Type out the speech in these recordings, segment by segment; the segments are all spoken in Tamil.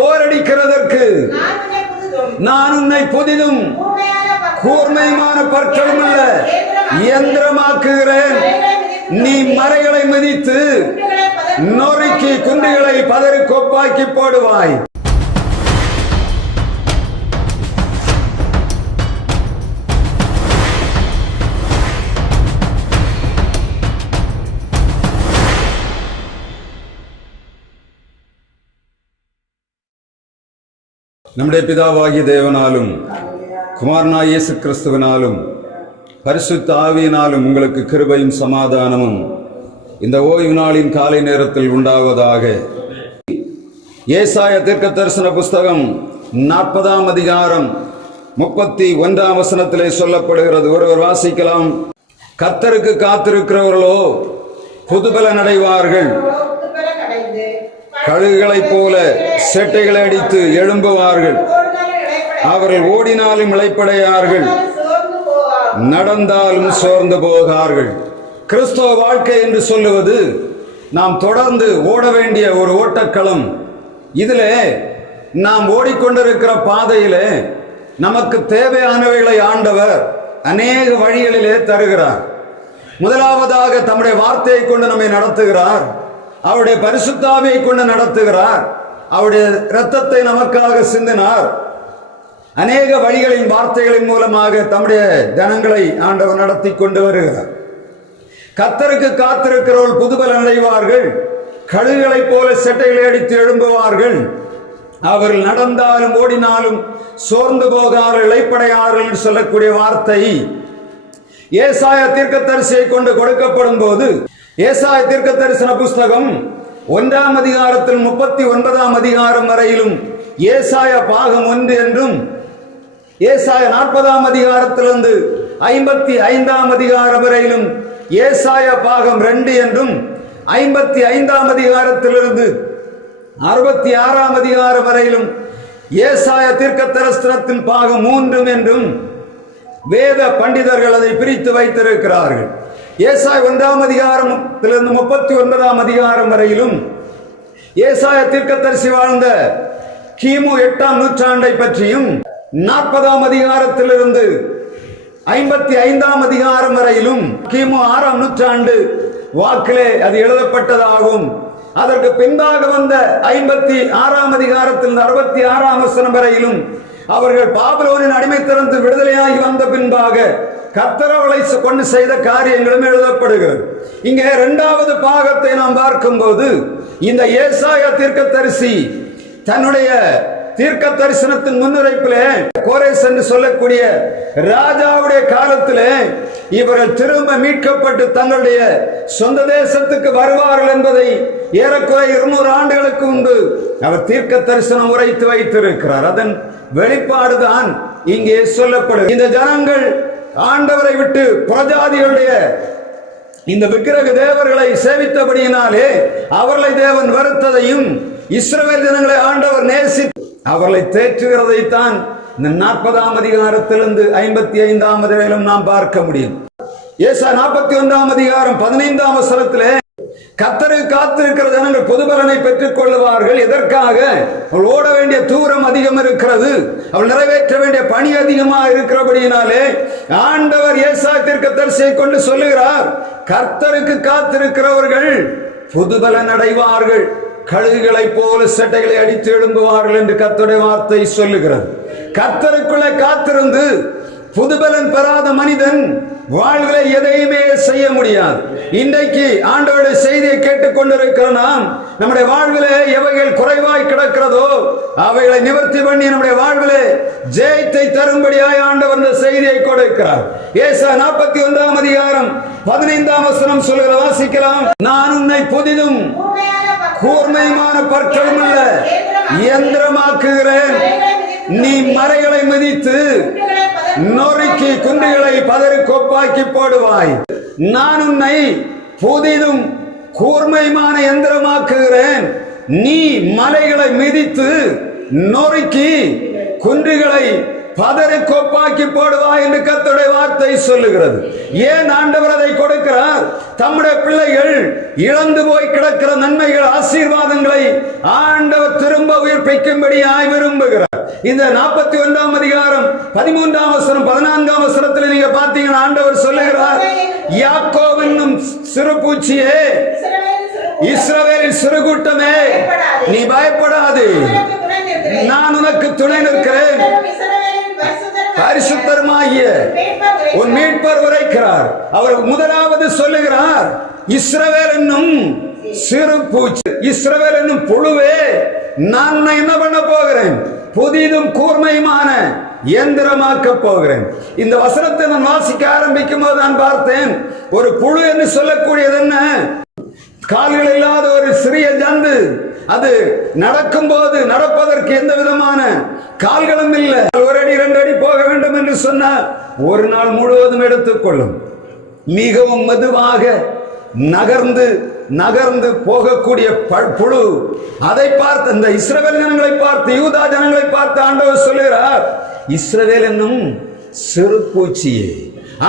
போரடிக்கிறதற்கு நான் உன்னை புதிதும் கூர்மையான பற்களும் அல்ல இயந்திரமாக்குகிறேன். நீ மலைகளை மிதித்து நொறுக்கி குன்றுகளை பதறி கொப்பாக்கி போடுவாய். நம்முடைய பிதாவாகிய தேவனாலும் குமாரனாகிய இயேசு கிறிஸ்துவினாலும் பரிசுத்த ஆவியினாலும் உங்களுக்கு கிருபையும் சமாதானமும் இந்த ஓய்வு நாளின் காலை நேரத்தில் உண்டாவதாக. ஏசாயா தீர்க்கதரிசன புஸ்தகம் 40ஆம் அதிகாரம் 31ஆம் வசனத்திலே சொல்லப்படுகிறது. ஒருவர் வாசிக்கலாம். கர்த்தருக்கு காத்திருக்கிறவர்களோ புதுபலன் அடைவார்கள், கழுகுகளைப் போல செட்டைகளை அடித்து எழும்புவார்கள், அவர்கள் ஓடினாலும் இளைப்படையார்கள், நடந்தாலும் சோர்ந்து போகார்கள். கிறிஸ்தவ வாழ்க்கை என்று சொல்லுவது நாம் தொடர்ந்து ஓட வேண்டிய ஒரு ஓட்டக்களம். இதிலே நாம் ஓடிக்கொண்டிருக்கிற பாதையிலே நமக்கு தேவையானவைகளை ஆண்டவர் அநேக வழிகளிலே தருகிறார். முதலாவதாக தம்முடைய வார்த்தையை கொண்டு நம்மை நடத்துகிறார், அவருடைய பரிசுத்த ஆவியை கொண்டு நடத்துகிறார், அவருடைய இரத்தத்தை நமக்காக சிந்தினார். அநேக வழிகளின் வார்த்தைகளின் மூலமாக தம்முடைய ஜனங்களை ஆண்டவர் நடத்தி கொண்டு வருகிறார். கர்த்தருக்கு காத்திருக்கிறவர்கள் புதுபலன் அடைவார்கள், கழுகுகளைப் போல செட்டைகளை அடித்து எழும்புவார்கள், அவர்கள் நடந்தாலும் ஓடினாலும் சோர்ந்து போகார்கள், இளைப்படையார்கள் என்று சொல்லக்கூடிய வார்த்தை ஏசாயா தீர்க்கதரிசியை கொண்டு கொடுக்கப்படும் போது, ஏசாயா தீர்க்கதரிசன புஸ்தகம் 1ஆம் அதிகாரத்தில் 39ஆம் அதிகாரம் வரையிலும் ஏசாயா பாகம் 1 என்றும், ஏசாயா 40ஆம் அதிகாரத்திலிருந்து 55ஆம் அதிகாரம் வரையிலும் ஏசாயா பாகம் 2 என்றும், 55ஆம் அதிகாரத்திலிருந்து 66ஆம் அதிகாரம் வரையிலும் ஏசாயா தீர்க்கதரிசனத்தின் பாகம் 3 என்றும் வேத பண்டிதர்கள் அதை பிரித்து வைத்திருக்கிறார்கள். ஏசாயா 1ஆம் அதிகாரத்திலிருந்து 39ஆம் அதிகாரம் வரையிலும் ஏசாயா தீர்க்கதரிசி வாழ்ந்த கிமு 8ஆம் நூற்றாண்டை பற்றியும், 40ஆம் அதிகாரத்திலிருந்து 55ஆம் அதிகாரம் வரையிலும் கிமு 6ஆம் நூற்றாண்டு வாக்கிலே அது எழுதப்பட்டதாகும். அதற்கு பின்பாக வந்த 56ஆம் அதிகாரத்திலிருந்து 66ஆம் வசனம் வரையிலும் அவர்கள் பாபிலோனின் அடிமைத்தனத்தில் விடுதலையாகி வந்த பின்பாக கர்த்தர் அவளை கொண்டு செய்த காரியங்களும் எழுதப்படுகிறது. இங்கே 2வது பாகத்தை நாம் பார்க்கும்போது, இந்த ஏசாயா தீர்க்கதரிசி தன்னுடைய தீர்க்க தரிசனத்தின் முன்னுரைப்பிலே கோரேஸ் என்று சொல்லக்கூடிய ராஜாவுடைய காலத்திலே இவர்கள் திரும்ப மீட்கப்பட்டு தங்களுடைய சொந்த தேசத்துக்கு வருவார்கள் என்பதை ஏறக்குறைய 200 ஆண்டுகளுக்கு முன்பு அவர் தீர்க்க தரிசனம் உரைத்து வைத்திருக்கிறார். அதன் வெளிப்பாடுதான் இங்கே சொல்லப்படுகிறது. இந்த ஜனங்கள் ஆண்டவரை விட்டு புறஜாதிகளுடைய இந்த விக்கிரக தேவர்களை சேவித்தபடியினாலே அவர்களை தேவன் வருத்ததையும், இஸ்ரவேல் ஜனங்களை ஆண்டவர் நேசித்து அவர்களை தேற்றுகிறதைத்தான் இந்த 40ஆம் அதிகாரத்திலிருந்து 55ஆம் அதிகாரம் நாம் பார்க்க முடியும். ஏசாயா 41ஆம் அதிகாரம் 15ஆம் வசனத்திலே கர்த்தருக்கு காத்திருக்கிற ஜனங்கள் பொதுபலனை பெற்றுக் கொள்வார்கள். எதற்காக? அவள் ஓட வேண்டிய தூரம் அதிகம் இருக்கிறது, அவள் நிறைவேற்ற வேண்டிய பணி அதிகமாக இருக்கிறபடியினாலே ஆண்டவர் ஏசாயா தீர்க்கதரிசியை கொண்டு சொல்லுகிறார், கர்த்தருக்கு காத்திருக்கிறவர்கள் புதுபலன் அடைவார்கள், கழுகுகளைப் போல செட்டைகளை அடித்து எழும்புவார்கள் என்று கர்த்தருடைய வார்த்தை சொல்லுகிறது. கர்த்தருக்குள்ளே காத்திருந்து புதுபலன் பெறாத மனிதன் வாழ்விலே எதையுமே செய்ய முடியாது. இன்றைக்கு ஆண்டவருடைய செய்தியை கேட்டுக்கொண்டிருக்கிற நாம் நம்முடைய வாழ்விலே எவைகள் குறைவாய் கிடக்கிறதோ அவைகளை நிவர்த்தி பண்ணி நம்முடைய வாழ்விலே ஜெயத்தை தரும்படியாய் ஆண்டவர் இந்த செய்தியை கொடுக்கிறார். ஏசாயா 41ஆம் அதிகாரம் 15ஆம் வசனம் சொல்லுகிற வாசிக்கலாம். நான் உன்னை புதிதும் கூர்மையான பற்களும் அல்ல இயந்திரமாக்குகிறேன், நீ மலைகளை மிதித்து நொறுக்கி குன்றுகளை பதறி கொப்பாக்கி போடுவாய். நான் உன்னை புதிதும் கூர்மையான யந்திரமாக்குகிறேன், நீ மலைகளை மிதித்து நொறுக்கி குன்றுகளை பதறி கோப்பாக்கி போடுவாய் என்று கர்த்தருடைய வார்த்தை சொல்லுகிறது. ஏன் ஆண்டவர் அதை கொடுக்கிறார்? தம்முடைய பிள்ளைகள் இழந்து போய் கிடக்கிற நன்மைகள், ஆசீர்வாதங்களை ஆண்டவர் திரும்ப உயிர்ப்பிக்கும்படியாய் விரும்புகிறார். இந்த 41ஆம் அதிகாரம் 13ஆம் வசனம் 14ஆம் வசனத்தில் நீங்க பார்த்தீங்கன்னா ஆண்டவர் சொல்லுகிறார், யாக்கோபு என்னும் சிறு பூச்சியே, இஸ்ரவேலின் சிறு கூட்டமே, நீ பயப்படாதே, நான் உனக்கு துணை நிற்கிறேன், பரிசுத்தருமாகிய உன் மீட்பர் உரைக்கிறார். அவர் முதலாவது சொல்லுகிறார், இஸ்ரவேல் என்னும் சிறு பூச்சி, இஸ்ரவேல் என்னும் புழுவே, நான் என்ன பண்ண போகிறேன்? புதிதும் கூர்மையுமான இயந்திரமாக்க போகிறேன். இந்த வசனத்தை நான் வாசிக்க ஆரம்பிக்கும் போது நான் பார்த்தேன், ஒரு புழு என்று சொல்லக்கூடியது என்ன? கால்கள் இல்லாத ஒரு சிறிய ஜந்து. அது நடக்கும் போது நடப்பதற்கு எந்த விதமான கால்களும் இல்லை. ஒரு அடி 2 அடி போக வேண்டும் என்று சொன்னால் ஒரு நாள் முழுவதும் எடுத்துக்கொள்ளும். மிகவும் மெதுவாக நகர்ந்து நகர்ந்து போகக்கூடிய புழு. அதை பார்த்து இந்த இஸ்ரவேல் ஜனங்களை பார்த்து, யூதா ஜனங்களை பார்த்து ஆண்டவர் சொல்லுகிறார், இஸ்ரவேல் என்னும் சிறு பூச்சியே.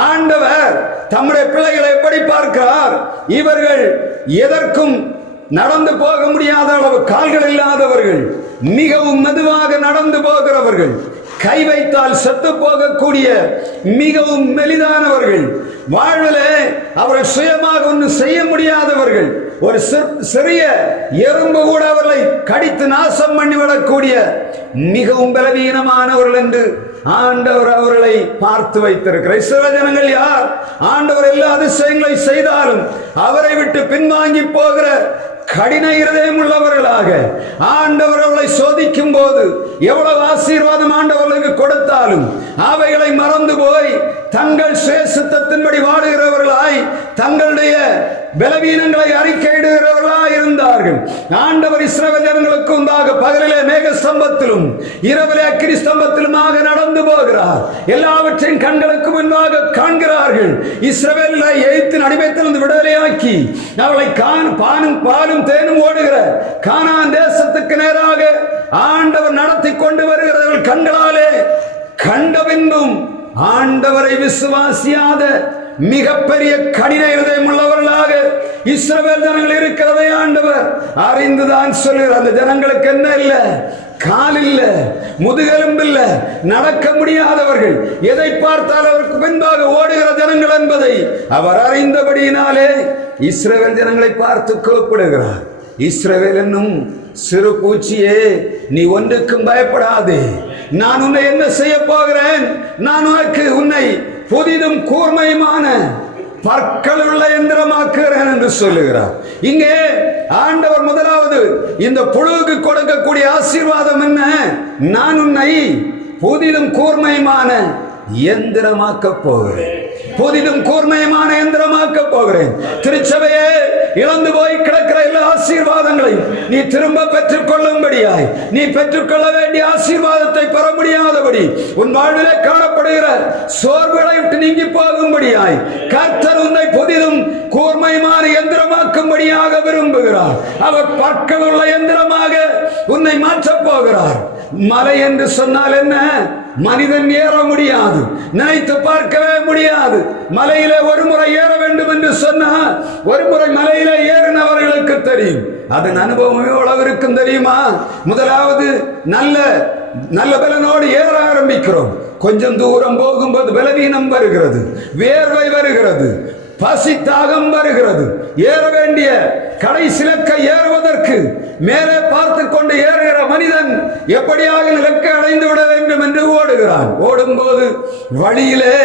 ஆண்டவர் தம்முடைய பிள்ளைகளை எப்படி பார்க்கிறார்? இவர்கள் எதற்கும் நடந்து போக முடியாத அளவு கால்கள் இல்லாதவர்கள், மிகவும் மெதுவாக நடந்து போகிறவர்கள், கை வைத்தால் செத்து போகக்கூடிய மிகவும் மெலிதானவர்கள், வாழ்விலே அவர்கள் சுயமாக ஒன்றும் செய்ய முடியாதவர்கள், ஒரு சிறிய எறும்பு கூட அவர்களை கடித்து நாசம் பண்ணிவிடக்கூடிய மிகவும் பலவீனமானவர்கள் என்று ஆண்டவர் அவர்களை பார்த்து வைத்திருக்கிறார். இஸ்ரவேல் ஜனங்கள் யார்? ஆண்டவர் எல்லா அதிசயங்களை செய்தாலும் அவரை விட்டு பின்வாங்கி போகிற கடின இருதயம் உள்ளவர்களாக ஆண்டவர் அவர்களை சோதிக்கும் போது எவ்வளவு ஆசீர்வாதம் ஆண்டவர்களுக்கு கொடுத்தாலும் அவைகளை மறந்து போய் தங்கள் சுயசித்தத்தின்படி வாடுகிறவர்களாய், தங்களுடைய பலவீனங்களை அறிக்கையிடுகிறவர்களாய் இருந்தார்கள். ஆண்டவர் இஸ்ரவேல் ஜனங்களுக்கு முன்பாக பகலிலே மேக ஸ்தம்பத்திலும் இரவிலே அக்கினி ஸ்தம்பத்திலுமாக நடந்து போகிறார். எல்லாவற்றையும் கண்களுக்கு முன்பாக காண்கிறார்கள். இஸ்ரவேலை எகிப்தின் அடிமைத்திலிருந்து விடுதலையாக்கி அவளை பாலும் தேனும் ஓடுகிற கானான் தேசத்துக்கு நேராக ஆண்டவர் நடத்தி கொண்டு வருகிறவர்கள் கண்களாலே கண்ட பின்பும் ஆண்டவரை விசுவாசியாத மிகப்பெரிய கடின இருதயம் உள்ளவர்களாக இஸ்ரவேல் ஜனங்கள் இருக்கிறதை ஆண்டவர் அறிந்துதான் சொல்லுகிறார். அந்த ஜனங்களுக்கு என்ன இல்ல? கால் இல்ல, முதுகெலும்பு இல்ல, நடக்க முடியாதவர்கள், எதை பார்த்தால் அவருக்கு பின்பாக ஓடுகிற ஜனங்கள் என்பதை அவர் அறிந்தபடியினாலே இஸ்ரவேல் ஜனங்களை பார்த்து கூப்பிடுகிறார், இஸ்ரவேல் என்னும் சிறு பூச்சியே, நீ ஒன்றுக்கும் பயப்படாதே, நான் உன்னை என்ன செய்ய போகிறேன்? நான் உன்னை புதிதும் கூர்மையுமான பற்கள் உள்ள எந்திரமாக்குகிறேன் என்று சொல்லுகிறார். இங்கே ஆண்டவர் முதலாவது இந்த புழுவுக்கு கொடுக்கக்கூடிய ஆசீர்வாதம் என்ன? நான் உன்னை புதிதும் கூர்மையுமான இயந்திரமாக்க போகிறேன், புதிதும் கூர்மையுமான இயந்திரமாக்க போகிறேன். திருச்சபையே, இழந்து போய் கிடக்கிற எல்லா ஆசீர்வாதங்களையும் நீ திரும்ப பெற்றுக் கொள்ளும்படியாய், நீ பெற்றுக்கொள்ள வேண்டிய ஆசீர்வாதத்தை பெற முடியாதபடி, உன் வாழ்விலே காணப்படுகிற சோர்வுகளை விட்டு நீங்கி போகும்படியாய் கர்த்தர் உன்னை புதிதும் கூர்மையுமான இயந்திரமாக்கும்படியாக விரும்புகிறார். அவர் பற்கள் உள்ள இயந்திரமாக உன்னை மாற்றப் போகிறார். மலை என்று சொன்னால் என்ன? மனிதன் ஏற முடியாது, நினைத்து பார்க்கவே முடியாது. மலையிலே ஒரு முறை ஏற வேண்டும் என்று சொன்னால், ஒரு முறை மலையிலே ஏறினவர்களுக்கு தெரியும். அதன் அனுபவம் எவ்வளவு இருக்கும் தெரியுமா? முதலாவது நல்ல பலனோடு ஏற ஆரம்பிக்கிறோம். கொஞ்சம் தூரம் போகும்போது பலவீனம் வருகிறது, வேர்வை வருகிறது, பசி தாகம் வருகிறது. ஏற வேண்டிய கடைசி இலக்கை ஏறுவதற்கு மேலே பார்த்து கொண்டு ஏறுகிற மனிதன் எப்படியாக இலக்கை அடைந்து விட வேண்டும் என்று ஓடுகிறான். ஓடும்போது வழியிலே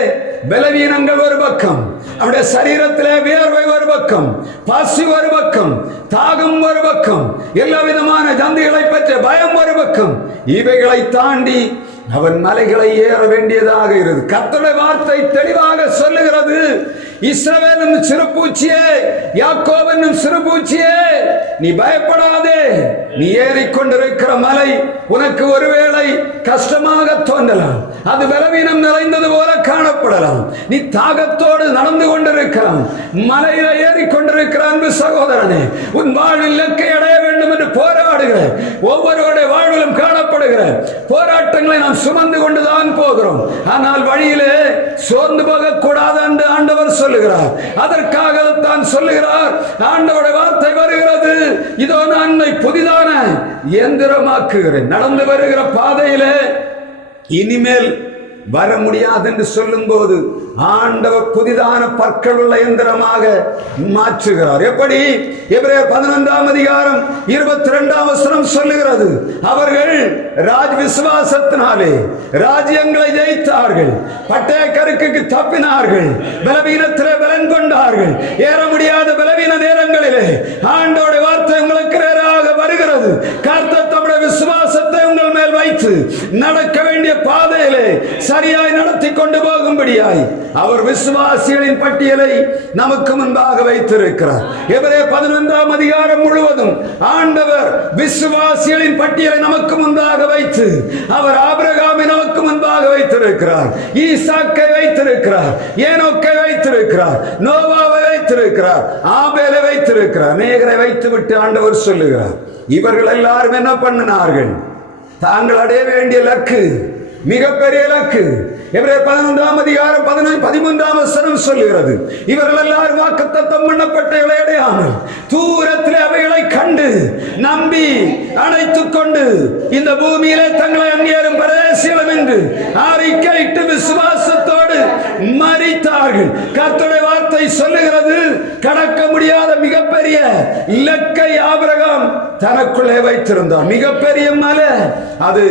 பலவீனங்கள் ஒரு பக்கம், அவருடைய சரீரத்திலே வேர்வை ஒரு பக்கம், பசி ஒரு பக்கம், தாகம் ஒரு பக்கம், எல்லா விதமான ஜந்துகளை பற்றிய பயம் ஒரு பக்கம். இவைகளை தாண்டி அவன் மலைகளை ஏற வேண்டியதாக இருக்கிறது. கர்த்தருடைய வார்த்தை தெளிவாக சொல்லுகிறது, இஸ்ரவேல் என்னும் சிறு பூச்சியே, யாக்கோபு என்னும் சிறு பூச்சியே, நீ பயப்படாதே. நீ ஏறிக்கொண்டிருக்கிற மலை உனக்கு ஒருவேளை கஷ்டமாக தோன்றலாம், அது பலவீனம் நிறைந்தது போல காணப்படலாம். நீ தாகத்தோடு நடந்து கொண்டிருக்கலாம், மலையில ஏறிக்கொண்டிருக்கிற அன்பு சகோதரனே, உன் வாழ்வில் இலக்கை அடைய வேண்டும் என்று போராடுகிற ஒவ்வொருவருடைய வாழ்விலும் காணப்படுகிற போராட்ட போராட்டங்களை நாம் சுமந்து கொண்டுதான் போகிறோம். ஆனால் வழியிலே சோர்ந்து போகக்கூடாது என்று ஆண்டவர் சொல்லுகிறார். அதற்காக தான் சொல்லுகிறார். ஆண்டவருடைய வார்த்தை வருகிறது, இதோ நான் உன்னை புதிதான இயந்திரமாக்குகிறேன். நடந்து வருகிற பாதையிலே இனிமேல் வர முடியாது என்று சொல்லும் போது ஆண்டவர் புதிதான பற்கள் உள்ள இயந்திரமாக மாற்றுகிறார். எப்படி? எபிரேயர் 11ஆம் அதிகாரம் 22ஆம் வசனம் சொல்லுகிறது, அவர்கள் விசுவாசத்தினாலே ராஜ்யங்களை ஜெயித்தார்கள், பட்டயக்கருக்குக்கு தப்பினார்கள், பலவீனத்திலே பலன் கொண்டார்கள். ஏற முடியாத பலவீன நேரங்களிலே ஆண்டவருடைய வார்த்தை உங்களுக்கு நேராக வருகிறது. கர்த்தர் தம்முடைய விசுவாசத்தை உங்கள் மேல் வைத்து நடக்க வேண்டிய பாதையிலே சரியாய் நடத்தி கொண்டு போகும்படியாய் அவர் விசுவாசிகளின் பட்டியலை நமக்கு முன்பாக வைத்திருக்கிறார். எபிரேயர் 11ஆம் அதிகாரம் முழுவதும் ஆண்டவர் விசுவாசிகளின் பட்டியலை நமக்கு முன்பாக வைத்து அவர் ஆபிரகாமை நமக்கு முன்பாக வைத்திருக்கிறார், ஈசாக்கை வைத்திருக்கிறார், ஏனோக்கை வைத்திருக்கிறார், நோவாவை வைத்திருக்கிறார், ஆபேலை வைத்திருக்கிறார், அநேகரை வைத்து விட்டு ஆண்டவர் சொல்லுகிறார், இவர்கள் எல்லாரும் என்ன பண்ணினார்கள்? தாங்கள் அடைய வேண்டிய இலக்கு, மிகப்பெரிய இலக்கு. எபிரேயர் 11ஆம் அதிகாரம் 13ஆம் வசனம் சொல்லுகிறது, இவர்கள் எல்லாரும் வாக்குத்தத்தம் பண்ணப்பட்ட அடையாமல் தூரத்தில் அவைகளை கண்டு நம்பி அணைத்துக் கொண்டு இந்த பூமியிலே தங்களை அந்நியரும் பரதேசிகளும் என்று அறிக்கையிட்டு விசுவாசத்தோடு மரித்தார்கள். கர்த்தருடைய வார்த்தை சொல்லுகிறது, கடக்க முடியாத மிகப்பெரிய இலக்கை ஆபிரகாம் தனக்குள்ளே வைத்திருந்தார். மிகப்பெரிய மலை, அது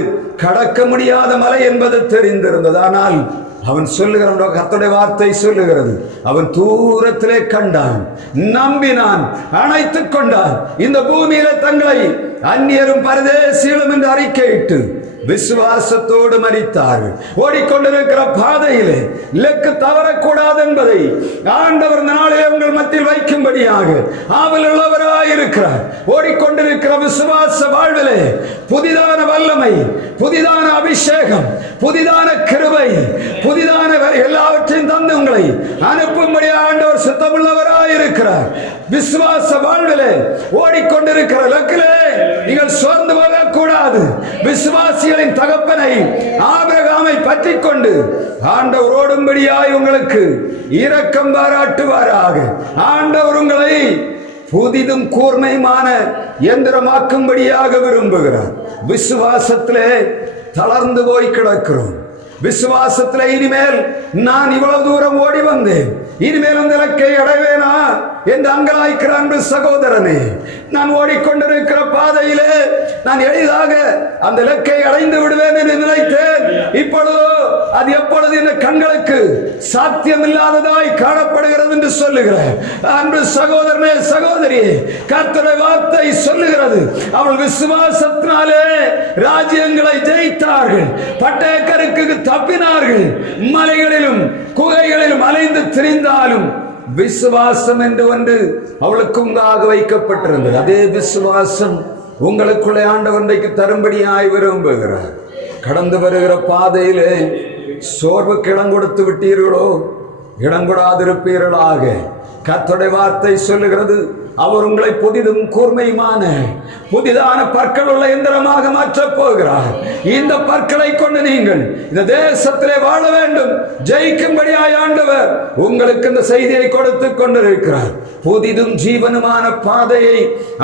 கடக்க முடியாத மலை என்பது தெரிந்திருந்தது. ஆனால் அவன் சொல்லுகிறான், கர்த்தருடைய வார்த்தை சொல்லுகிறது, அவன் தூரத்திலே கண்டான், நம்பினான், அணைத்துக் கொண்டான். இந்த பூமியில தங்களை அந்நியரும் பரதேசிகளும் என்று அறிக்கையிட்டு விசுவாசத்தோடு மரித்தார்கள். ஓடிக்கொண்டிருக்கிற பாதையிலே இலக்கு தவறக்கூடாது என்பதை ஆண்டவர் நாளிலே உங்கள் மத்தியில் வைக்கும்படியாக ஆவல் உள்ளவராயிருக்கிறார். ஓடிக்கொண்டிருக்கிற விசுவாச வாழ்விலே புதிதான வல்லமை, புதிதான அபிஷேகம், புதிதான கிருபை, புதிதான எல்லாவற்றையும் தந்து உங்களை அனுப்பும்படி ஆண்டவர் சித்தமுள்ளவராயிருக்கிறார். விசுவாச வாழ்விலே ஓடிக்கொண்டிருக்கிற இலக்கிலே நீங்கள் சோர்ந்து போகக்கூடாது. விசுவாசிகளின் தகப்பனை ஆபிரகாமை பற்றிக் கொண்டு ஆண்டவர் ஓடும்படியாய் உங்களுக்கு இரக்கம் பாராட்டுவாராக. ஆண்டவர் உங்களை புதிதும் கூர்மையுமான இயந்திரமாக்கும்படியாக விரும்புகிறார். விசுவாசத்திலே தளர்ந்து போய் கிடக்கிறோம். விசுவாசத்திலே இனிமேல் நான் இவ்வளவு தூரம் ஓடி வந்தேன், இனிமேல் அந்த இலக்கை அடைவேனா என்று அங்கலாய்க்கிற அன்பு சகோதரனே, நான் ஓடிக்கொண்டிருக்கிற பாதையிலே நான் எளிதாக அந்த இலக்கை அடைந்து விடுவேன் என்று நினைத்தேன். இப்பொழுதோ அது எப்பொழுது இந்த கண்களுக்கு சாத்தியமில்லாததாய் காணப்படுகிறது என்று சொல்லுகிறேன். அன்பு சகோதரனே, சகோதரியே, கர்த்தருடைய வார்த்தை சொல்லுகிறது, அவள் விசுவாசத்தினாலே ராஜ்யங்களை ஜெயித்தார்கள், பட்டயக்கருக்குக்கு தப்பினார்கள், மலைகளிலும் குகைகளிலும் அலைந்து திரிந்தாலும் விசுவாசம் என்று ஒன்று அவளுக்கு உண்டாக வைக்கப்பட்டிருந்தது. அதே விசுவாசம் உங்களுக்குள்ளே ஆண்டவரைக்கு தரும்படியாய் விரும்புகிறார். கடந்து வருகிற பாதையிலே சோர்வுக்கு இடம் கொடுத்து விட்டீர்களோ, இடம் கொடாதிருப்பீர்களாக. கர்த்தருடைய வார்த்தை சொல்லுகிறது, அவர் உங்களை புதிதும் கூர்மையுமான புதிதான பற்கள் உள்ள இயந்திரமாக மாற்றப் போகிறார். இந்த பற்களை கொண்டு நீங்கள் இந்த தேசத்திலே வாழ வேண்டும், ஜெயிக்கும்படியாய் ஆண்டவர் உங்களுக்கு இந்த செய்தியை கொடுத்து கொண்டிருக்கிறார். புதிதும் ஜீவனுமான பாதையை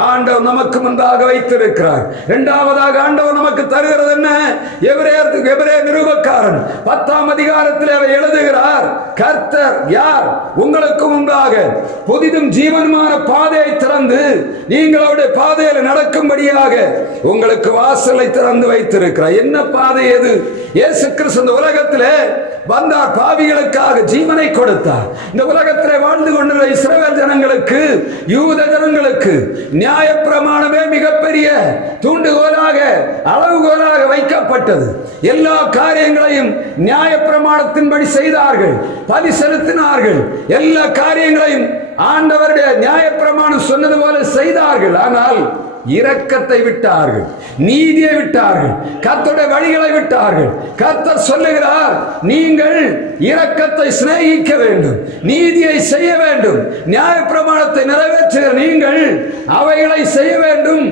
ஆண்டவர் நமக்கு முன்பாக வைத்திருக்கிறார். இரண்டாவதாக ஆண்டவர் நமக்கு தருகிறது என்ன? எபிரேயர் நிருபக்காரன் 10ஆம் அதிகாரத்தில் அவர் எழுதுகிறார், கர்த்தர் யார்? உங்களுக்கு முன்பாக புதிதும் ஜீவனுமான பாதையை திறந்து நீங்களுடைய பாதையில் நடக்கும்படியாக உங்களுக்கு வாசலை திறந்து வைத்திருக்கிறார். என்ன பாதை எது? இயேசு கிறிஸ்து இந்த உலகத்திலே வந்தார், பாவிகளுக்காக ஜீவனை கொடுத்தார். இந்த உலகத்திலே வாழ்ந்து கொண்டிருந்த இஸ்ரவேல் ஜனங்களுக்கு, யூத ஜனங்களுக்கு நியாயப்பிரமாணமே மிகப்பெரிய தூண்டுகோலாக, அளவுகோலாக வைக்கப்பட்டது. எல்லா காரியங்களையும் நியாயப்பிரமாணத்தின்படி செய்தார்கள், பலி செலுத்தினார்கள். எல்லா காரியங்களையும் ஆண்டவருடைய நியாயப்பிரமாணம் சொன்னது போல செய்தார்கள். ஆனால் இரக்கத்தை விட்டார்கள், நீதியை விட்டார்கள், கர்த்தருடைய வழிகளை விட்டார்கள். கர்த்தர் சொல்லுகிறார், நீங்கள் இரக்கத்தை சிநேகிக்க வேண்டும், நீதியை செய்ய வேண்டும், நியாயப்பிரமாணத்தை நிறைவேற்ற நீங்கள் அவைகளை செய்ய வேண்டும்,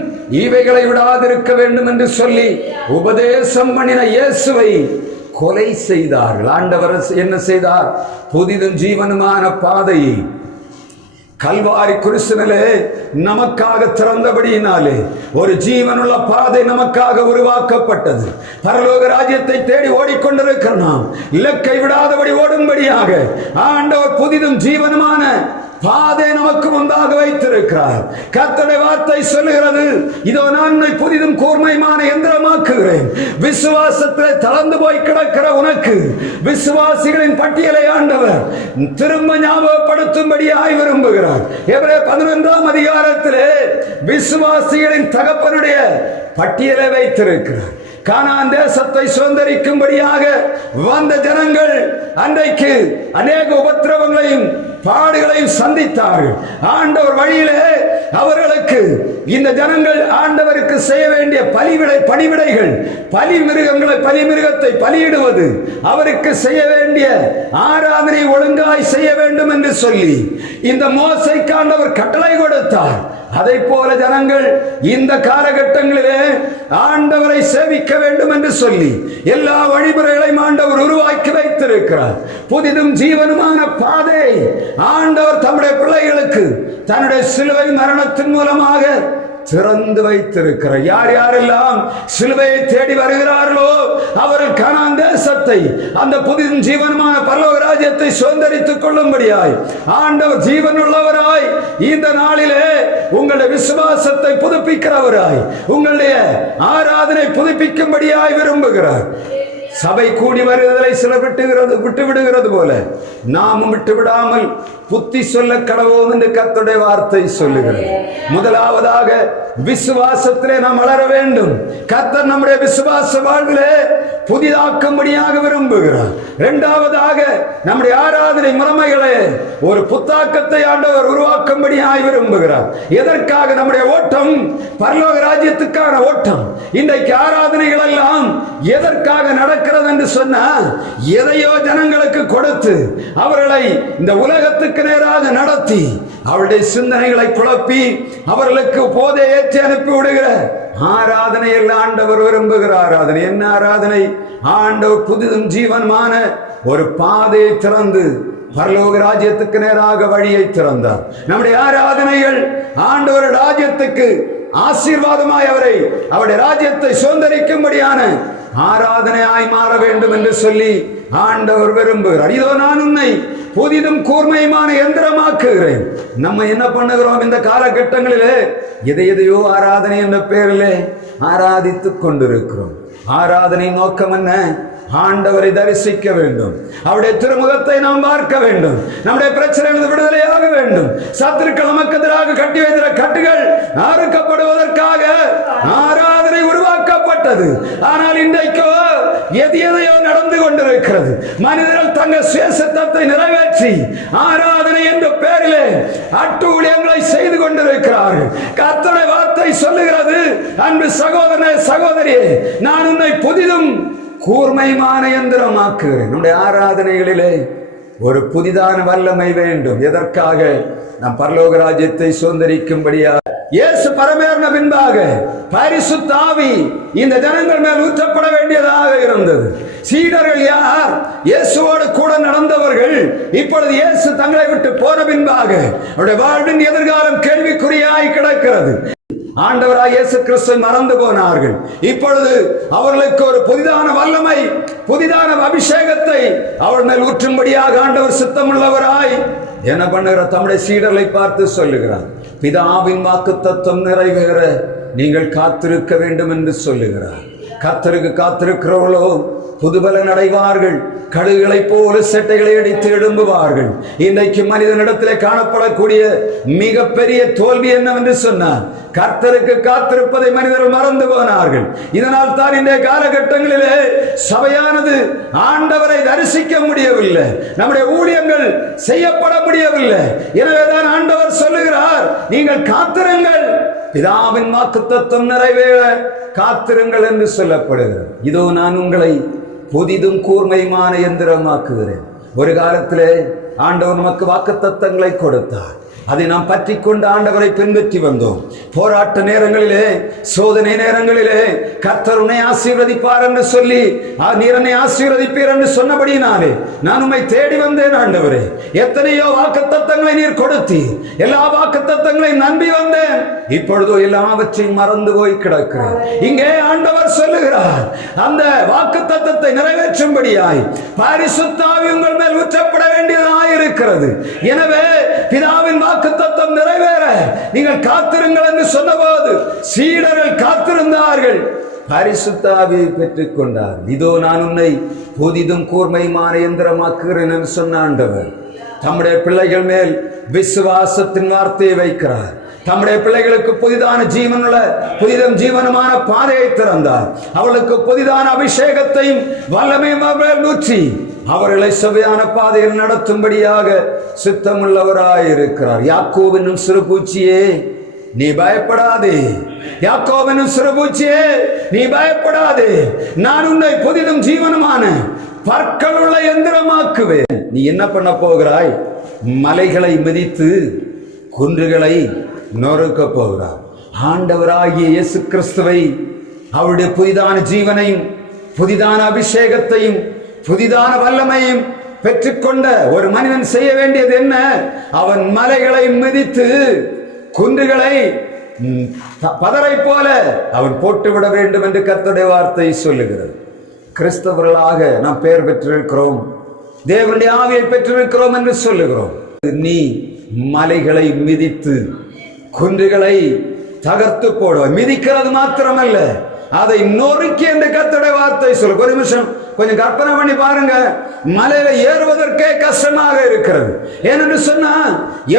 இவைகளை விடாதிருக்க வேண்டும் என்று சொல்லி உபதேசம் பண்ணின இயேசுவை கொலை செய்தார்கள். ஆண்டவர் என்ன செய்தார்? புதிதும் ஜீவனுமான பாதையை கல்வாரி குருசினிலே நமக்காக திறந்தபடியினாலே ஒரு ஜீவனுள்ள பாதை நமக்காக உருவாக்கப்பட்டது. பரலோக ராஜ்யத்தை தேடி ஓடிக்கொண்டிருக்கிற நாம் இலக்கை விடாதபடி ஓடும்படியாக ஆண்டவர் புதிதும் ஜீவனுமான பாதை நமக்கு முன்பாக வைத்திருக்கிறார். கர்த்தருடைய வார்த்தை சொல்லுகிறது, இதோ நான் உன்னை புதிதும் கூர்மையான எந்திரமாக்குகிறேன். விசுவாசத்திலே தளர்ந்து போய் கிடக்கிற உனக்கு விசுவாசிகளின் பட்டியலை ஆண்டவர் திரும்ப ஞாபகப்படுத்தும்படியாய் விரும்புகிறார். எபிரேயர் 11ஆம் அதிகாரத்திலே விசுவாசிகளின் தகப்பனுடைய பட்டியலை வைத்திருக்கிறார். கானான் தேசத்தை சுதந்தரிக்கும்படியாக வந்த ஜனங்கள் அன்றைக்கு அநேக உபத்திரவங்களையும் பாடுகளையும் சந்தித்தார்கள். ஆண்டவர் வழியிலே அவர்களுக்கு இந்த ஜனங்கள் ஆண்டவருக்கு செய்ய வேண்டிய பணிவிடைகள், பலிமிருகத்தை பலியிடுவது, அவருக்கு செய்ய வேண்டிய ஆராதனை ஒழுங்காய் செய்ய வேண்டும் என்று சொல்லி இந்த மோசேக்கு ஆண்டவர் கட்டளை கொடுத்தார். அதை போல ஜனங்கள் இந்த காலகட்டங்களிலே ஆண்டவரை சேவிக்க வேண்டும் என்று சொல்லி எல்லா வழிமுறைகளையும் ஆண்டவர் உருவாக்கி வைத்திருக்கிறார். புதிதும் ஜீவனுமான பாதை ஆண்டவர் தம்முடைய பிள்ளைகளுக்கு தன்னுடைய சிலுவை மரணத்தின் மூலமாக திறந்து வைத்திருக்கிறார். யார் யாரெல்லாம் சிலுவையை தேடி வருகிறார்களோ அவர்கள் கானான் தேசத்தை, அந்த புதிதும் ஜீவனுமான பரலோக ராஜ்யத்தை சுதந்தரித்துக் கொள்ளும்படியாய் ஆண்டவர் ஜீவனுள்ளவராய் இந்த நாளிலே உங்களுடைய விசுவாசத்தை புதுப்பிக்கிறவராய், உங்களுடைய ஆராதனை புதுப்பிக்கும்படியாய் விரும்புகிறார். சபை கூடி வருவதை சிலர் விட்டு விடுகிறது போல நாமும் விட்டு விடாமல் புத்தி சொல்ல கடவோம் என்று கர்த்தருடைய வார்த்தை சொல்லுகிறது. முதலாவதாக விசுவாசத்திலே நாம் வளர வேண்டும். கர்த்தர் நம்முடைய விசுவாச வாழ்விலே புதிதாக்கும்படியாக விரும்புகிறார். இரண்டாவதாக நம்முடைய ஆராதனை முறைமைகளே ஒரு புத்தாக்கத்தை ஆண்டவர் உருவாக்கும்படியாக விரும்புகிறார். எதற்காக? நம்முடைய ஓட்டம் பரலோக ராஜ்யத்துக்கான ஓட்டம். இன்றைக்கு ஆராதனைகள் எல்லாம் எதற்காக நடக்கிறது என்று சொன்னால், எதையோ ஜனங்களுக்கு கொடுத்து அவர்களை இந்த உலகத்துக்கு நேராக நடத்தி அவருடைய சிந்தனைகளை குழப்பி அவர்களுக்கு போதை ஏற்றி அனுப்பி விடுகிற ஆராதனை எல்லாம் ஆண்டவர் விரும்புகிற ஆராதனை. என்ன ஆராதனை? ஆண்டவர் புதிதும் ஜீவனுமான ஒரு பாதையை திறந்து பரலோக ராஜ்யத்துக்கு நேராக வழியை திறந்தார். நம்முடைய ஆராதனைகள் ஆண்டவர் ராஜ்யத்துக்கு ஆசீர்வாதமாய் அவருடைய ராஜ்யத்தை சுதந்தரிக்கும்படியான ஆராதனையாய் மாற வேண்டும் என்று சொல்லி ஆண்டவர் விரும்புகிறார். இதோ நான் உன்னை புதிதும் கூர்மையுமான எந்திரமாக்குகிறேன். நம்ம என்ன பண்ணுகிறோம்? இந்த காலகட்டங்களிலே எதையோ ஆராதனை என்ற பெயரிலே ஆராதித்துக் கொண்டிருக்கிறோம். ஆராதனை நோக்கம் என்ன? ஆண்டவரை தரிசிக்க வேண்டும், அவருடைய திருமுகத்தை நாம் பார்க்க வேண்டும், நம்முடைய பிரச்சனைகள் விடுதலையாக வேண்டும், சத்துருக்கள் நமக்கு எதிராக கட்டி வைத்த கட்டுகள் அறுக்கப்படுவதற்காக ஆராதனை உருவாக்கப்பட்டது. ஆனால் இன்றைக்கோ எதையோ நடந்து கொண்டிருக்கிறது. மனிதர்கள் தங்கள் சுயசத்தத்தை நிறைவேற்றி ஆராதனை என்ற பெயரிலே அட்டூழியங்களை செய்து கொண்டிருக்கிறார்கள். கர்த்தருடைய வார்த்தை சொல்லுகிறது, அன்பு சகோதரனே சகோதரியே, நான் உன்னை புதிதும் கூர்மையான எந்திரமாக்குகிறேன். நம்முடைய ஆராதனைகளிலே ஒரு புதிதான வல்லமை வேண்டும். எதற்காக? நாம் பரலோக ராஜ்யத்தை சுதந்தரிக்கும்படியா. இயேசு பரமேறின பின்பாக பரிசுத்த ஆவி இந்த ஜனங்கள் மேல் ஊற்றப்பட வேண்டியதாக இருந்தது. சீடர்கள் யார்? இயேசுவோடு கூட நடந்தவர்கள். இப்பொழுது இயேசு தங்களை விட்டு போன பின்பாக அவருடைய வாழ்வின் எதிர்காலம் கேள்விக்குறியாய் கிடக்கிறது. ஆண்டவராய் இயேசு கிறிஸ்துவை மறந்து போனார்கள். இப்பொழுது அவர்களுக்கு ஒரு புதிதான வல்லமை, புதிதான அபிஷேகத்தை அவர் மேல் ஊற்றும்படியாக ஆண்டவர் சித்தமுள்ளவராய் என்ன பண்ணுகிற தம்முடைய சீடர்களை பார்த்து சொல்லுகிறார், பிதாவின் வாக்குத்தத்தம் நிறைவேற நீங்கள் காத்திருக்க வேண்டும் என்று சொல்லுகிறார். கர்த்தருக்கு காத்திருக்கிறவர்களோ புதுபலன் அடைவார்கள், கழுகுகளை போல செட்டைகளை அடித்து எழும்புவார்கள். இன்றைக்கு மனிதனிடத்திலே காணப்படக்கூடிய மிகப்பெரிய தோல்வி என்னவென்று சொன்னார், கர்த்தருக்கு காத்திருப்பதை மனிதர்கள் மறந்து போனார்கள். இதனால் தான் இன்றைய காலகட்டங்களிலே சபையானது ஆண்டவரை தரிசிக்க முடியவில்லை, நம்முடைய ஊழியங்கள் செய்யப்பட முடியவில்லை. எனவேதான் ஆண்டவர் சொல்லுகிறார், நீங்கள் காத்திருங்கள், பிதாவின் வாக்குத்தத்தம் நிறைவேற காத்திருங்கள் என்று சொல்லப்படுகிறது. இதோ நான் உங்களை புதிதும் கூர்மையுமான எந்திரமாக்குகிறேன். ஒரு காலத்திலே ஆண்டவர் நமக்கு வாக்குத்தத்தங்களை கொடுத்தார். அதை நாம் பற்றி கொண்டு ஆண்டவரை பின்பற்றி வந்தோம். போராட்ட நேரங்களிலே, சோதனை நேரங்களிலே கர்த்தர் உன்னை ஆசீர்வதிப்பார் என்று சொல்லி, நீர் என்னை ஆசீர்வதிப்பீர் என்று சொன்னபடியினாலே நான் உம்மை தேடி வந்தேன் ஆண்டவரே. எத்தனையோ வாக்குத்தத்தங்களை நீர் கொடுத்தி, எல்லா வாக்குத்தத்தங்களையும் நம்பி வந்தேன். இப்பொழுதோ எல்லாவற்றையும் மறந்து போய் கிடக்கிறேன். இங்கே ஆண்டவர் சொல்லுகிறார், அந்த வாக்குத்தத்தத்தை நிறைவேற்றும்படியாய் பரிசுத்த ஆவி உங்கள் மேல் ஊற்றப்பட வேண்டியதாய் இருக்கிறது. எனவே பிதாவின் வாக்குத்தத்தம் நிறைவேற நீங்கள் காத்திருங்கள் என்று சொன்னபோது சீடர்கள் காத்திருந்தார்கள். பரிசுத்த ஆவியை பெற்றுக் கொண்டார். இதோ நான் உன்னை புதிதும் கூர்மையுமான எந்திரமாக்குகிறேன் என்று சொன்ன ஆண்டவர் தம்முடைய பிள்ளைகள் மேல் விசுவாசத்தின் வார்த்தையை வைக்கிறார். தம்முடைய பிள்ளைகளுக்கு புதிதான ஜீவனுள்ள புதிதும் ஜீவனமான பாதையை திறந்தார். அவளுக்கு புதிதான அபிஷேகத்தையும் வல்லமையும் ஊற்றி அவர்களை செவ்வையான பாதையில் நடத்தும்படியாக சித்தமுள்ளவராயிருக்கிறார். யாக்கோபு என்னும் சிறு பூச்சியே நீ பயப்படாதே, யாக்கோபு என்னும் சிறு பூச்சியே நீ பயப்படாதே, நான் உன்னை புதிதும் ஜீவனமான பற்களுள்ள எந்திரமாக்குவேன். நீ என்ன பண்ண போகிறாய்? மலைகளை மிதித்து குன்றுகளை நொறுக்க போகிறார். ஆண்டவராகிய இயேசு கிறிஸ்துவை, அவருடைய புதிதான ஜீவனையும் புதிதான அபிஷேகத்தையும் புதிதான வல்லமையும் பெற்றுக்கொண்ட ஒரு மனிதன் செய்ய வேண்டியது என்ன? அவன் மலைகளை மிதித்து குன்றுகளை பதரை போல அவன் போட்டுவிட வேண்டும் என்று கர்த்தருடைய வார்த்தை சொல்லுகிறது. கிறிஸ்தவர்களாக நாம் பெயர் பெற்றிருக்கிறோம், தேவனுடைய ஆவியை பெற்றிருக்கிறோம் என்று சொல்லுகிறோம். நீ மலைகளை மிதித்து குன்றுகளை தகர்த்து போடுவாய். மிதிக்கிறது மாத்திரமல்ல, அதை நொறுக்கி என்று கர்த்தருடைய வார்த்தை சொல்லு. ஒரு நிமிஷம் கொஞ்சம் கற்பனை பண்ணி பாருங்க. மலையில ஏறுவதற்கே கஷ்டமாக இருக்கிறது. ஏனென்று சொன்னா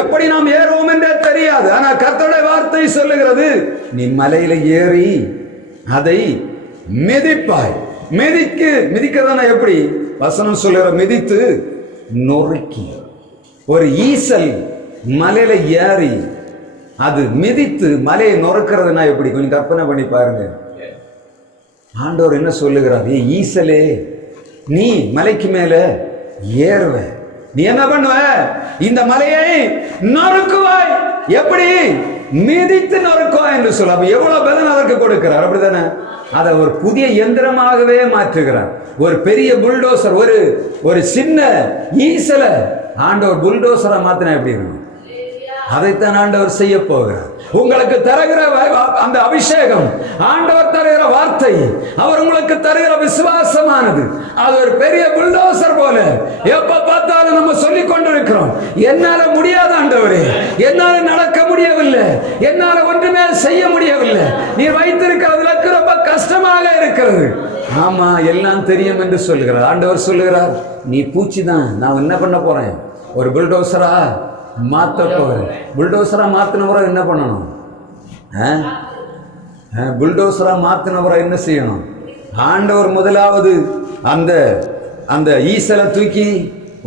எப்படி நாம் ஏறுவோம் என்றே தெரியாது. ஆனா கர்த்தருடைய வார்த்தை சொல்லுகிறது, நீ மலையில ஏறி அதை மிதிப்பாய். மிதிக்கிறதுனா எப்படி? வசனம் சொல்லுற மிதித்து நொறுக்கி. ஒரு ஈசல் மலையில ஏறி அது மிதித்து மலையை நொறுக்கிறதுனா எப்படி? கொஞ்சம் கற்பனை பண்ணி பாருங்க. ஆண்டவர் என்ன சொல்லுகிறார்? ஈசலே, நீ மலைக்கு மேல ஏறுவ, நீ என்ன பண்ணுவ? இந்த மலையை நொறுக்குவாய். எப்படி? மிதித்து நொறுக்குவாய் என்று சொல்ல. எவ்வளவு பலன் அதற்கு கொடுக்கிறார், அப்படித்தானே? அதை ஒரு புதிய எந்திரமாகவே மாற்றுகிறார். ஒரு பெரிய புல்டோசர், ஒரு சின்ன ஈசல ஆண்டவர் புல்டோசரா மாத்தினா எப்படி இருக்கும்? அதைத்தான் ஆண்டவர் செய்ய போகிறார். உங்களுக்கு தருகிற அந்த அபிஷேகம், ஆண்டவர் தருகிற வார்த்தை, அவர் உங்களுக்கு தருகிற விசுவாசமானது, அது ஒரு பெரிய புல்டோசர் போல எப்ப பார்த்தாலும் நம்ம சொல்லிக் கொண்டிருக்கிறோம், என்னால முடியாத ஆண்டவரே, என்னால நடக்க முடியவில்லை, என்னால ஒன்றுமே செய்ய முடியவில்லை, நீ வைத்திருக்கிறதுக்கு ரொம்ப கஷ்டமாக இருக்கிறது. ஆமா, எல்லாம் தெரியும் என்று சொல்லுகிறார். ஆண்டவர் சொல்லுகிறார், நீ பூச்சி தான், நான் என்ன பண்ண போறேன்? ஒரு புல்டோசரா மாத்த போறேன். புல்டோசரா மாத்தினவரை என்ன பண்ணணும்? புல்டோசரா மாத்தினவரை என்ன செய்யணும்? ஆண்டவர் முதலாவது அந்த ஈசலை தூக்கி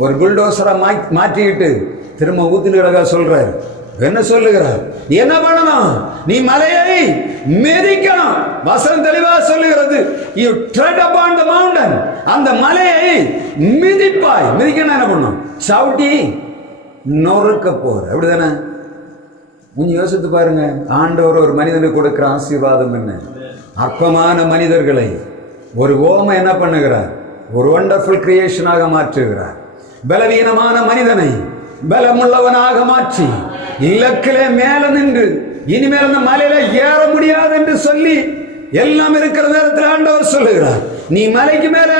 ஒரு புல்டோசரா மாற்றிக்கிட்டு திரும்ப ஊத்தினுக்காக சொல்றாரு. என்ன சொல்லுகிறார்? நீ என்ன பண்ணணும்? நீ மலையை மிதிக்கணும். வசனம் தெளிவா சொல்லுகிறது, you tread upon the mountain. அந்த மலையை மிதிப்பாய். மிதிக்கணும் என்ன பண்ணணும்? சவுட்டி நொறுக்க போற, அப்படிதானே? கொஞ்சம் யோசித்து பாருங்க. ஆண்டவர் ஒரு மனிதனுக்கு கொடுக்கிற ஆசீர்வாதம் என்ன? அற்பமான மனிதர்களை ஒரு ஓமை என்ன பண்ணுகிறார்? ஒரு வண்டர்ஃபுல் கிரியேஷனாக மாற்றுகிறார். பலவீனமான மனிதனை பலமுள்ளவனாக மாற்றி இலக்கிலே மேல நின்று இனிமேல் அந்த மலையில ஏற முடியாது என்று சொல்லி எல்லாம் இருக்கிற நேரத்தில் ஆண்டவர் சொல்லுகிறார், நீ மலைக்கு மேல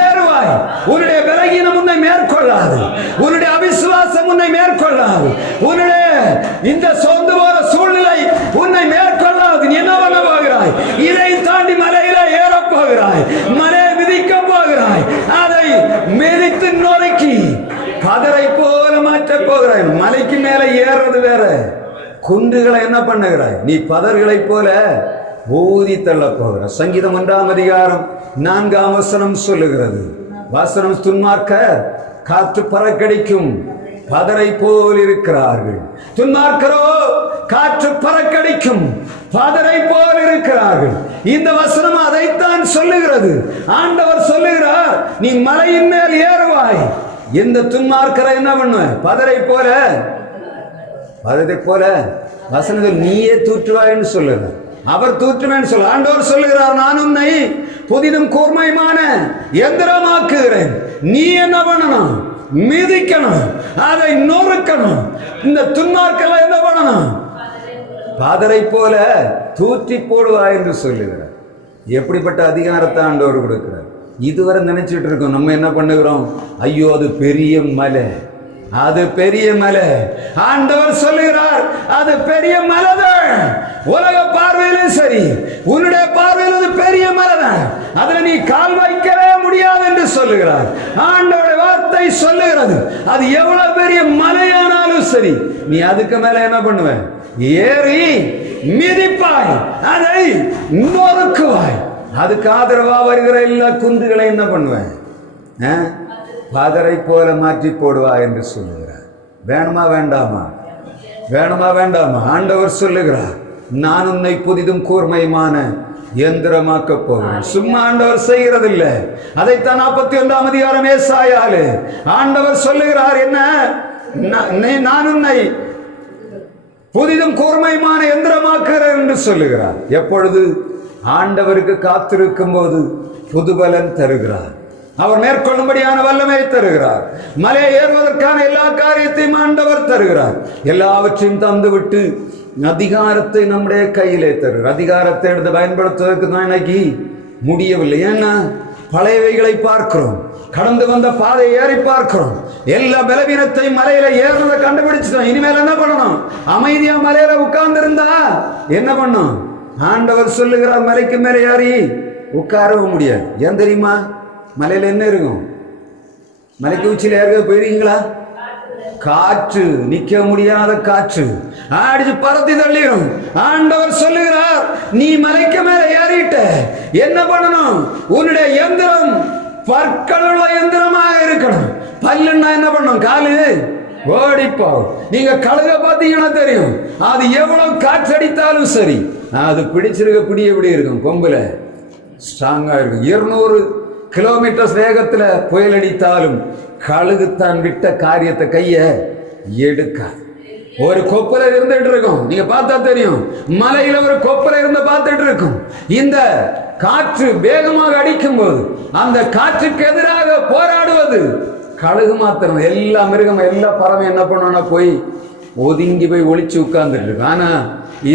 ஏறுவாய். உன்னுடைய பலகீனம் உன்னை மேற்கொள்ளாது, உன்னுடைய அவிசுவாசம் உன்னை மேற்கொள்ளாது, உன்னுடைய இந்த சொந்த போற சூழ்நிலை உன்னை மேற்கொள்ளாது. நீ என்ன பண்ண போகிறாய்? இதை தாண்டி மலையில ஏற போகிறாய், மலையை மிதிக்க போகிறாய், அதை மிதித்து நொறுக்கி பதரை போல மாற்ற போகிறாய். மலைக்கு மேல ஏறது வேற, குன்றுகளை என்ன பண்ணுகிறாய்? நீ பதர்களை போல ஊதி தள்ள போகிற. சங்கீதம் 1ஆம் அதிகாரம் 4ஆம் வசனம் சொல்லுகிறது, வசனம் துன்மார்க்க காற்று பறக்கடிக்கும் பதரை போல் இருக்கிறார்கள். துன்மார்க்கரோ காற்று பறக்கடிக்கும் பதரை போல் இருக்கிறார்கள். இந்த வசனம் அதைத்தான் சொல்லுகிறது. ஆண்டவர் சொல்லுகிறார், நீ மலையின் மேல் ஏறுவாய். இந்த துன்மார்க்கரை என்ன பண்ணுவ? பதரை போல அதை போல வசனங்கள் நீயே தூற்றுவாய்ன்னு சொல்லுங்க. அவர் தூற்றுவேன்னு சொல்ல ஆண்டவர் சொல்லுகிறார், நான் உன்னை புதிதும் கூர்மையுமான எந்திரமாக்குகிறேன். நீ என்ன பண்ணணும்? மிதிக்கணும், அதை நொறுக்கணும். இந்த துன்மார்க்கெல்லாம் என்ன பண்ணணும்? பாதரை போல தூற்றி போடுவாய் என்று சொல்லுகிறார். எப்படிப்பட்ட அதிகாரத்தை ஆண்டவர் கொடுக்கிறார். இதுவரை நினைச்சிட்டு இருக்கோம், நம்ம என்ன பண்ணுகிறோம்? ஐயோ அது பெரிய மலை, அது பெரிய மலை. ஆண்டவர் சொல்லுகிறார், அது பெரிய மலைதான். உலக பார்வையிலும் சரி, உன்னுடைய பார்வையில் அது பெரிய மலைதான். அதுல நீ கால் வைக்கவே முடியாது என்று சொல்லுகிறார். ஆண்டவருடைய வார்த்தை சொல்லுகிறது, அது எவ்வளவு பெரிய மலையானாலும் சரி, நீ அதுக்கு மேல என்ன பண்ணுவ? ஏறி மிதிப்பாய், அதை நொறுக்குவாய். அதுக்கு ஆதரவா வருகிற எல்லா குந்துகளை என்ன பண்ணுவேன்? பாதரை போல மாற்றி போடுவா என்று சொல்லுகிறார். வேணுமா வேண்டாமா? வேணுமா வேண்டாமா? ஆண்டவர் சொல்லுகிறார், நான் உன்னை புதிதும் கூர்மையுமான எந்திரமாக்க போகிறேன். சும்மா ஆண்டவர் செய்கிறதில்லை. அதைத்தான் 41ஆம் அதிகாரம் ஏசாயாலே ஆண்டவர் சொல்லுகிறார், என்ன? நான் உன்னை புதிதும் கூர்மையுமான எந்திரமாக்குகிறேன் என்று சொல்லுகிறார். எப்பொழுது? ஆண்டவருக்கு காத்திருக்கும் போது புதுபலன் தருகிறார். அவர் மேற்கொள்ளும்படியான வல்லமை தருகிறார். மலையை ஏறுவதற்கான எல்லா காரியத்தையும் ஆண்டவர் தருகிறார். எல்லாவற்றையும் தந்துவிட்டு அதிகாரத்தை நம்முடைய கையிலே தருகிறார். அதிகாரத்தை எடுத்து பயன்படுத்துவதற்கு தான் இன்னைக்கு முடியவில்லை. ஏன்னா பழையவைகளை பார்க்கிறோம், கடந்து வந்த பாதை ஏறி பார்க்கிறோம், எல்லா பலவீனத்தையும் மலையில ஏறுறதை கண்டுபிடிச்சிட்டோம். இனிமேல் என்ன பண்ணணும்? அமைதியா மலையில உட்கார்ந்து இருந்தா என்ன பண்ணும்? ஆண்டவர் சொல்லுகிறார், மலைக்கு மேலே ஏறி உட்காரவும் முடியாது. ஏன் தெரியுமா? மலையில என்ன இருக்கும்? மலைக்கு உச்சியில் ஏற்க போயிருக்கீங்களா? காற்று, நிக்க முடியாத காற்று அடிச்சு பறத்தி தள்ளிடும். ஆண்டவர் சொல்லுகிறார், நீ மலைக்கு மேல ஏறிட்ட, என்ன பண்ணணும்? உன்னுடைய எந்திரம் பற்களுள்ள எந்திரமாக இருக்கணும். பல்லுன்னா என்ன பண்ணும்? காலு ஓடிப்போ. நீங்க கழுக பார்த்தீங்கன்னா தெரியும், அது எவ்வளவு காற்றடித்தாலும் சரி, அது பிடிச்சிருக்க பிடி எப்படி இருக்கும்? கொம்புல ஸ்ட்ராங்கா இருக்கும். 200 கிலோமீட்டர் வேகத்துல புயல் அடித்தாலும் கழுகு தான் விட்ட காரியத்தை கைய எடுக்காது. ஒரு கொப்பல இருந்துட்டு இருக்கும், நீங்க பார்த்தா தெரியும். மலையில ஒரு கொப்பல இருந்து பார்த்துட்டு இருக்கும். இந்த காற்று வேகமாக அடிக்கும் போது அந்த காற்றுக்கு எதிராக போராடுவது கழுகு மாத்திரம். எல்லா மிருகம், எல்லா பறவை என்ன பண்ணோம்னா போய் ஒதுங்கி போய் ஒளிச்சு உட்கார்ந்துட்டு இருக்கு. ஆனா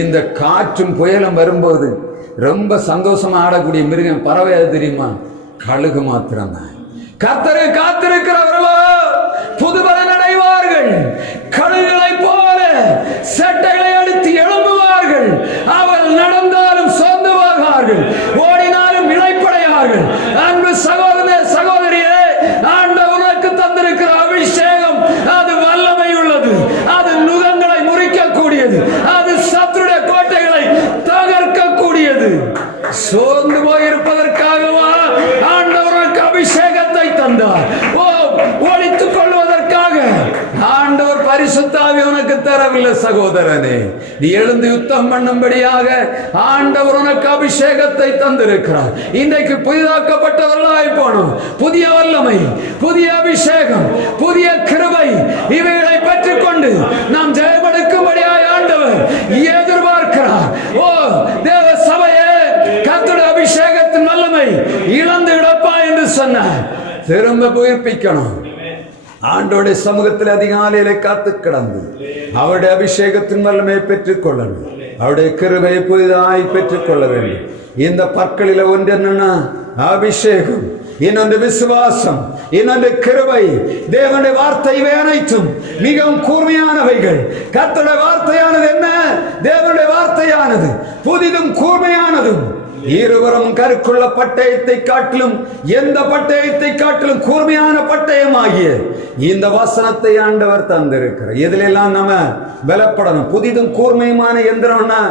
இந்த காற்றும் புயலும் வரும்போது ரொம்ப சந்தோஷமா ஆடக்கூடிய மிருகம் பறவை அது தெரியுமா? கழுகு மாத்திரம் தான். கர்த்தரை காத்திருக்கிறவர்களோ புதுபலன் அடைவார்கள். கழுகுகளை போல செட்டைகளை அடித்து எழும்புவார்கள். அவர்கள் நடந்தாலும் சோர்ந்து போகார்கள், ஓடினாலும் இளைப்படையார்கள். அன்பு சகோதரனே, சகோதரியே, ஆண்டவருக்கு தந்திருக்கிற அபிஷேகம் அது வல்லமை உள்ளது. அது நுகங்களை முறிக்கக்கூடியது. அது சத்துருடைய கோட்டைகளை தகர்க்கக்கூடியது. சோர்ந்து போயிருப்பதற்காகவா ஆண்டவருக்கு அபிஷேகத்தை தந்தார்? ஒழித்துக் கொள்வதற்காக ஆண்டவர் பரிசுத்த ஆவி உனக்கு தரவில்லை. சகோதரனே, நீ எழுந்து யுத்தம் பண்ணும்படியாக ஆண்டவர் உனக்கு அபிஷேகத்தை தந்திருக்கிறார். இன்றைக்கு புதிதாக்கப்பட்டவர்களாய் போனோம். புதிய வல்லமை, புதிய அபிஷேகம், புதிய கிருபை, இவைகளை பெற்றுக்கொண்டு நாம் ஜெயமெடுக்கும்படியாய் ஆண்டவர் எதிர்பார்க்கிறார். ஓ தேவ சபையே, கர்த்தருடைய அபிஷேகத்தின் வல்லமை இழந்து இடப்பா என்று சொன்னார். திரும்ப உயிர்ப்பிக்கணும். ஆண்டோடைய சமூகத்தில் அதிகாலையிலே காத்து கிடந்து அவருடைய அபிஷேகத்தின் வல்லமையை பெற்றுக் கொள்ளணும். அவருடைய கிருபையை புதிதாய் பெற்றுக் கொள்ள வேண்டும். இந்த பற்களில ஒன்று என்னன்னா அபிஷேகம், இன்னொன்று விசுவாசம், இன்னொன்று கிருபை. தேவனுடைய வார்த்தை இவை அனைத்தும் மிகவும் கூர்மையானவைகள். கர்த்தருடைய வார்த்தையானது என்ன? தேவனுடைய வார்த்தையானது புதிதும் கூர்மையானதும், இருவரும் கருக்குள்ள பட்டயத்தை காட்டிலும், எந்த பட்டயத்தை காட்டிலும் கூர்மையான பட்டயமாகிய இந்த வசனத்தை ஆண்டவர் தந்திருக்கிறார். எதிலெல்லாம் நம்ம பலப்படணும். புதிதும் கூர்மையுமான எந்திரம்னா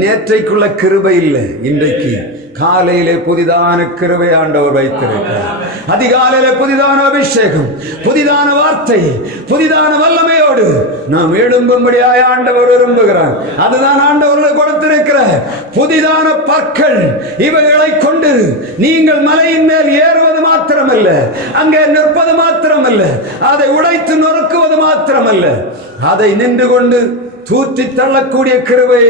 நேற்றைக்குள்ள கிருபை இல்லை, இன்றைக்கு காலையிலே புதிதான கிருபை ஆண்டவர் வைத்திருக்கிறார். அதிகாலையிலே புதிதான அபிஷேகம், புதிதான வார்த்தை, புதிதான வல்லமையோடு நாம் எழும்பும்படியாய் ஆண்டவர் விரும்புகிறார். அதுதான் ஆண்டவர்கள் கொடுத்திருக்கிற புதிதான பற்கள். இவைகளை கொண்டு நீங்கள் மலையின் மேல் ஏறுவது மாத்திரமல்ல, அங்கே நிற்பது மாத்திரமல்ல, அதை உடைத்து நொறுக்குவது மாத்திரமல்ல, அதை நின்று கொண்டு தூற்றி தள்ளக்கூடிய கிருபை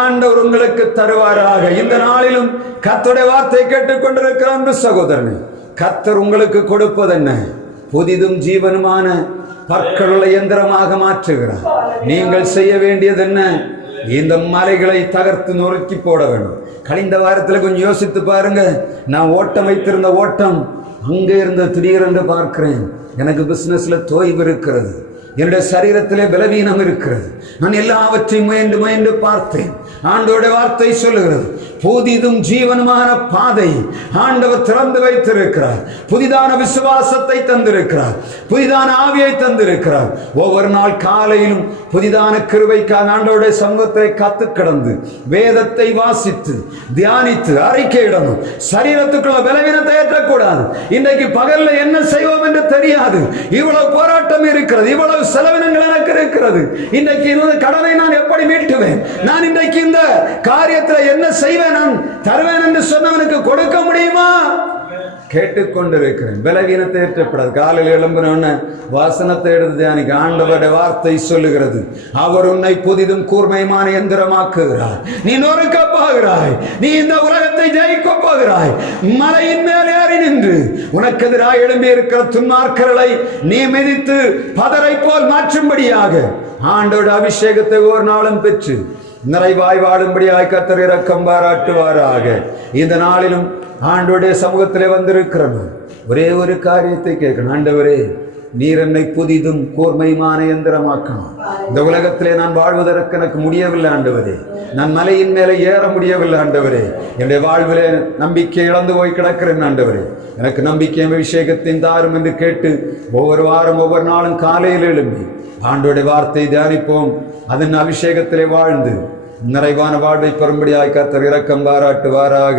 ஆண்டவர் உங்களுக்கு தருவாராக. இந்த நாளிலும் கர்த்தருடைய வார்த்தை கேட்டுக்கொண்டிருக்கிற அன்பு சகோதரனே, கர்த்தர் உங்களுக்கு கொடுப்பது என்ன? புதிதும் ஜீவனுமான பற்களுள்ள இயந்திரமாக மாற்றுகிறார். நீங்கள் செய்ய வேண்டியது என்ன? இந்த மலைகளை தகர்த்து நொறுக்கி போட வேண்டும். கழிந்த வாரத்தில் கொஞ்சம் யோசித்து பாருங்க. நான் ஓட்டம் வைத்திருந்த ஓட்டம் அங்கே இருந்த திடீரென்று பார்க்கிறேன், எனக்கு பிசினஸ்ல தோய்வு இருக்கிறது, என்னுடைய சரீரத்திலே பலவீனம் இருக்கிறது. நான் எல்லாவற்றையும் முயன்று முயன்று பார்த்தேன். ஆண்டவருடைய வார்த்தை சொல்லுகிறது, புதிதும் ஜீவனுமான பாதை ஆண்டவர் திறந்து வைத்திருக்கிறார். புதிதான விசுவாசத்தை தந்திருக்கிறார், புதிதான ஆவியை தந்திருக்கிறார். ஒவ்வொரு நாள் காலையிலும் புதிதான கிருபைக்காக ஆண்டவருடைய சமூகத்தை காத்து கிடந்து வேதத்தை வாசித்து தியானித்து அறிக்கையிடணும். சரீரத்துக்குள்ள பலவீனத்தை ஏற்றக்கூடாது. இன்றைக்கு பகல்ல என்ன செய்வோம் என்று தெரியாது. இவ்வளவு போராட்டம் இருக்கிறது, இவ்வளவு செலவினங்கள் எனக்கு இருக்கிறது. இன்றைக்கு இந்த கடனை நான் எப்படி மீட்டுவேன்? நான் இன்றைக்கு இந்த காரியத்தில் என்ன செய்வேன்? நான் தருவேன் என்று சொன்னவனுக்கு கொடுக்க முடியுமா? கேட்டுக்கொண்டிருக்கிறேன். பலவீனத்தை ஏற்றப்படாது. காலையில் எழும்பின வாசனத்தை எடுத்து தியானிக்க ஆண்டவருடைய வார்த்தை சொல்லுகிறது, அவர் உன்னை புதிதும் கூர்மையான எந்திரமாக்குகிறார். நீ நொறுக்க போகிறாய், நீ இந்த உலகத்தை ஜெயிக்க போகிறாய். மலையின் மேல் ஏறி நின்று உனக்கு எதிராக எழும்பி இருக்கிற துன்மார்க்கர்களை நீ மிதித்து பதரை போல் மாற்றும்படியாக ஆண்டவருடைய அபிஷேகத்தை ஒரு நாளும் பெற்று நிறைவாய் வாழும்படியாய் கர்த்தர் இரக்கம் பாராட்டுவாராக. இந்த நாளிலும் ஆண்டவருடைய சமூகத்திலே வந்திருக்கிறோம். ஒரே ஒரு காரியத்தை கேட்கணும். ஆண்டவரே, நீர் என்னை புதிதும் கூர்மையுமான எந்திரமாக்கணும். இந்த உலகத்திலே நான் வாழ்வதற்கு எனக்கு முடியவில்லை ஆண்டவரே. நான் மலையின் மேலே ஏற முடியவில்லை ஆண்டவரே. என்னுடைய வாழ்விலே நம்பிக்கை இழந்து போய் கிடக்கிறேன் ஆண்டவரே. எனக்கு நம்பிக்கை அபிஷேகத்தின் தாரும் என்று கேட்டு ஒவ்வொரு வாரம் ஒவ்வொரு நாளும் காலையில் எழும்பி ஆண்டவருடைய வார்த்தை தியானிப்போம். அதன் அபிஷேகத்திலே வாழ்ந்து நிறைவான வாழ்வை பெறும்படியாய் கர்த்தர் இரக்கம் பாராட்டுவாராக.